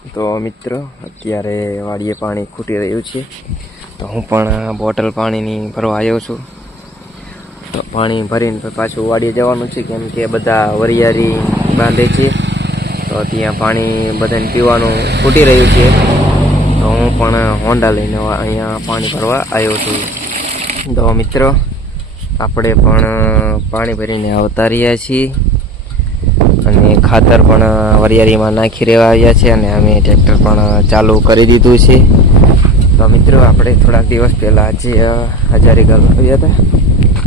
તો મિત્રો, અત્યારે વાડીએ પાણી ખૂટી રહ્યું છે. તો હું પણ બોટલ પાણીની ભરવા આવ્યો છું. તો પાણી ભરીને પાછું વાડીએ જવાનું છે, કેમ કે બધા વરિયારી બાંધે છે. તો ત્યાં પાણી બધાને પીવાનું ખૂટી રહ્યું છે. તો હું પણ હોન્ડા લઈને અહીંયા પાણી ભરવા આવ્યો છું. તો મિત્રો, આપણે પણ પાણી ભરીને આવતા રહ્યા છીએ. ખાતર પણ વરિયાળીમાં નાખી રહેવા આવ્યા છે અને અમે ટ્રેક્ટર પણ ચાલુ કરી દીધું છે. તો મિત્રો, આપણે થોડાક દિવસ પહેલાં જે હજારી ગલ આવ્યા હતા,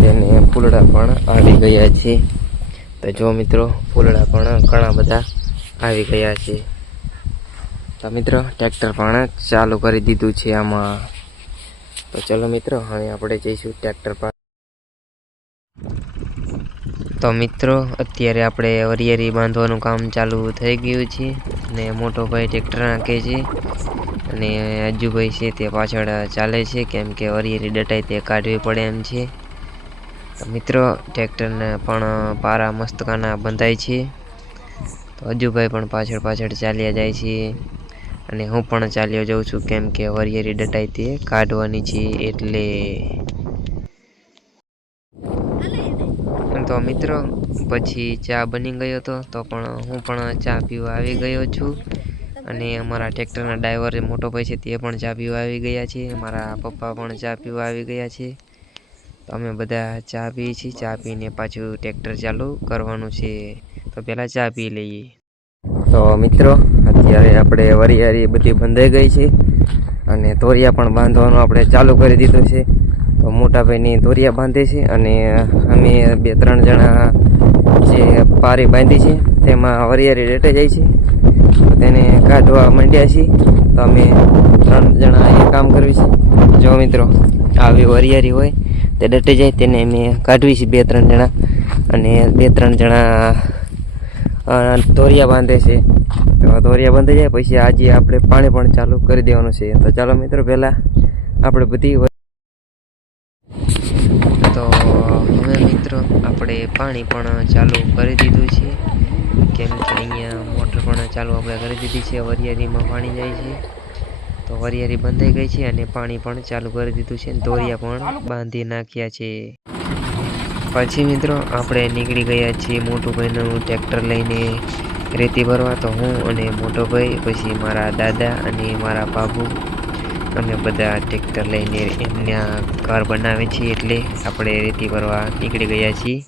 તેને ફૂલડા પણ આવી ગયા છે. તો જો મિત્રો, ફૂલડા પણ ઘણા બધા આવી ગયા છે. તો મિત્રો, ટ્રેક્ટર પણ ચાલુ કરી દીધું છે આમાં. તો ચલો મિત્રો, હવે આપણે જઈશું ટ્રેક્ટર પર. તો મિત્રો, અત્યારે આપણે વરિયારી બાંધવાનું કામ ચાલુ થઈ ગયું છે અને મોટો ભાઈ ટ્રેક્ટર નાખે છે અને અજુભાઈ છે તે પાછળ ચાલે છે કેમ કે વરિયારી ડટાઈ તે કાઢવી પડે એમ છે. મિત્રો ટ્રેક્ટરને પણ પારા મસ્તકાના બંધાય છે. તો અજુભાઈ પણ પાછળ પાછળ ચાલ્યા જાય છે અને હું પણ ચાલ્યો જાઉં છું કેમ કે વરિયારી ડટાઈ તે કાઢવાની છે એટલે તો મિત્રો, પછી ચા બની ગયો હતો, તો પણ હું પણ ચા પીવા આવી ગયો છું. અને અમારા ટ્રેક્ટરના ડ્રાઈવર મોટો ભાઈ છે, તે પણ ચા પીવા આવી ગયા છે. મારા પપ્પા પણ ચા પીવા આવી ગયા છે. તો અમે બધા ચા પીએ છીએ. ચા પીને પાછું ટ્રેક્ટર ચાલુ કરવાનું છે. તો પહેલાં ચા પી લઈએ. તો મિત્રો, અત્યારે આપણે વરિયારી બધી બંધાઈ ગઈ છે. અને તોરિયા પણ બાંધવાનું આપણે ચાલુ કરી દીધું છે. તો મોટા ભાઈની દોરિયા બાંધે છે અને અમે બે ત્રણ જણા જે પારી બાંધી છે, તેમાં વરિયાળી રેટે જાય છે. તેને કાઢવા માંડ્યા છીએ. તો અમે ત્રણ જણા એ કામ કરવી છે. જો મિત્રો, આવી વરિયાળી હોય, તે ડટે જાય, તેને અમે કાઢવી છે બે ત્રણ જણા. અને બે ત્રણ જણા દોરિયા બાંધે છે. તો દોરિયા બાંધી જાય, પછી આજે આપણે પાણી પણ ચાલુ કરી દેવાનું છે. તો ચાલો મિત્રો, પહેલાં આપણે બધી વ- તો હવે મિત્રો આપણે પાણી પણ ચાલુ કરી દીધું છે. કેમ કે અહીંયા મોટર પણ ચાલુ આપણે કરી દીધી છે. વરિયાળીમાં પાણી જાય છે. તો વરિયાળી બંધાઈ ગઈ છે અને પાણી પણ ચાલુ કરી દીધું છે દોરિયા પણ બાંધી નાખ્યા છે. પછી મિત્રો આપણે નીકળી ગયા છીએ મોટું ભાઈનું ટ્રેક્ટર લઈને રેતી ભરવા. તો હું અને મોટો ભાઈ પછી મારા દાદા અને મારા બાબુ અમે બધા ટ્રેક્ટર લઈને એમના ઘર બનાવે છે એટલે આપણે રેતી ભરવા નીકળી ગયા છીએ.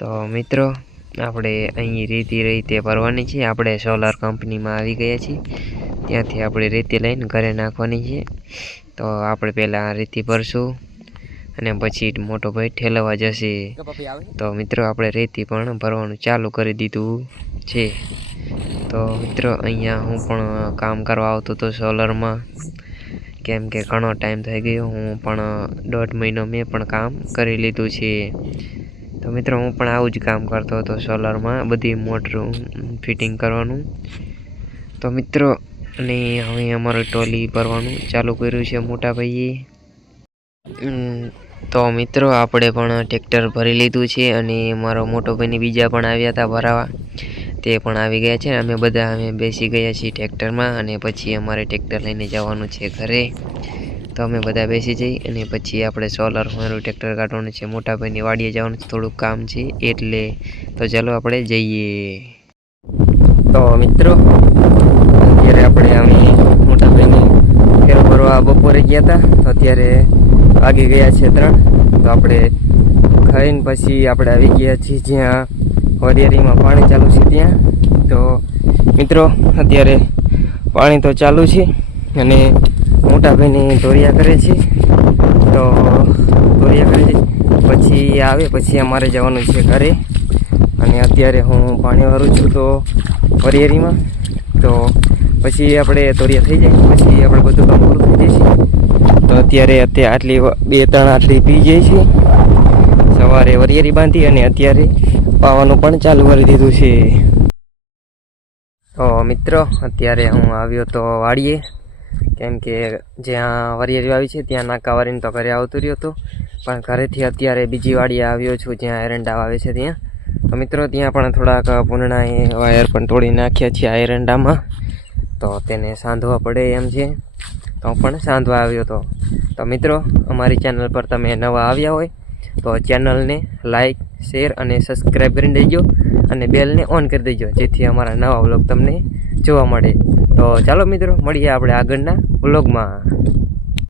તો મિત્રો, આપણે અહીં રેતી રહીતે ભરવાની છે. આપણે સોલાર કંપનીમાં આવી ગયા છીએ. ત્યાંથી આપણે રેતી લઈને ઘરે નાખવાની છે. તો આપણે પહેલાં રેતી ભરશું અને પછી મોટો ભાઈ ઠેલવા જશે. તો મિત્રો, આપણે રેતી પણ ભરવાનું ચાલુ કરી દીધું છે. તો મિત્રો, અહીંયા હું પણ કામ કરવા આવતો હતો સોલરમાં કેમ કે ઘણો ટાઈમ થઈ ગયો. હું પણ દોઢ મહિનો મેં પણ કામ કરી લીધું છે. તો મિત્રો, હું પણ આવું જ કામ કરતો હતો સોલરમાં બધી મોટરું ફિટિંગ કરવાનું. તો મિત્રો, અને હવે અમારું ટોલી ભરવાનું ચાલુ કર્યું છે મોટા ભાઈએ. તો મિત્રો, આપણે પણ ટ્રેક્ટર ભરી લીધું છે અને મારો મોટો ભાઈને બીજા પણ આવ્યા હતા ભરાવા. તે પણ આવી ગયા છે, અમે બધા અમે બેસી ગયા છીએ ટ્રેક્ટરમાં અને પછી અમારે ટ્રેક્ટર લઈને જવાનું છે ઘરે. તો અમે બધા બેસી જઈ અને પછી આપણે સોલર મારું ટ્રેક્ટર કાઢવાનું છે. મોટા ભાઈની વાડીએ જવાનું થોડુંક કામ છે એટલે તો ચાલો આપણે જઈએ. તો મિત્રો, અત્યારે આપણે અમે મોટા ભાઈને ફેર ભરવા બપોરે ગયા હતા અત્યારે વાગી ગયા છે ત્રણ. તો આપણે ખાઈને પછી આપણે આવી ગયા છીએ જ્યાં વરિયારીમાં પાણી ચાલુ છે ત્યાં. તો મિત્રો, અત્યારે પાણી તો ચાલુ છે અને મોટા ભાઈને દોરિયા કરે છે. તો દોરિયા કરે છે. પછી આવે, પછી અમારે જવાનું છે ઘરે. અને અત્યારે હું પાણી વાળું છું તો વરિયેરીમાં. તો પછી આપણે દોરિયા થઈ જાય. પછી આપણે બધું કામ પૂરું થઈ જશે તો અત્યારે અત્યારે આટલી બે ત્રણ આટલી પી જાય છે. સવારે વરિયેરી બાંધી અને અત્યારે પાવાનું પણ ચાલુ કરી દીધું છે. તો મિત્રો, અત્યારે હું આવ્યો તો વાડીએ. કેમ કે જ્યાં વરિયાળી આવી છે, ત્યાં નાકા વાળીને તો ઘરે આવતો રહ્યો હતો. પણ ઘરેથી અત્યારે બીજી વાડીએ આવ્યો છું, જ્યાં એરંડા આવે છે ત્યાં. તો મિત્રો, ત્યાં પણ થોડાક પૂર્ણા વાયર પણ તોડી નાખ્યા છે આ એરંડામાં. તો તેને સાંધવા પડે એમ છે. તો પણ સાંધવા આવ્યો હતો. તો મિત્રો, અમારી ચેનલ પર તમે નવા આવ્યા હોય, તો ચેનલને લાઈક, શેર અને સબસ્ક્રાઈબ કરી દેજો અને બેલને ઓન કરી દેજો, જેથી અમારા નવા વ્લોગ તમને જોવા મળે. તો ચાલો મિત્રો મળીએ આપણે આગળના વ્લોગમાં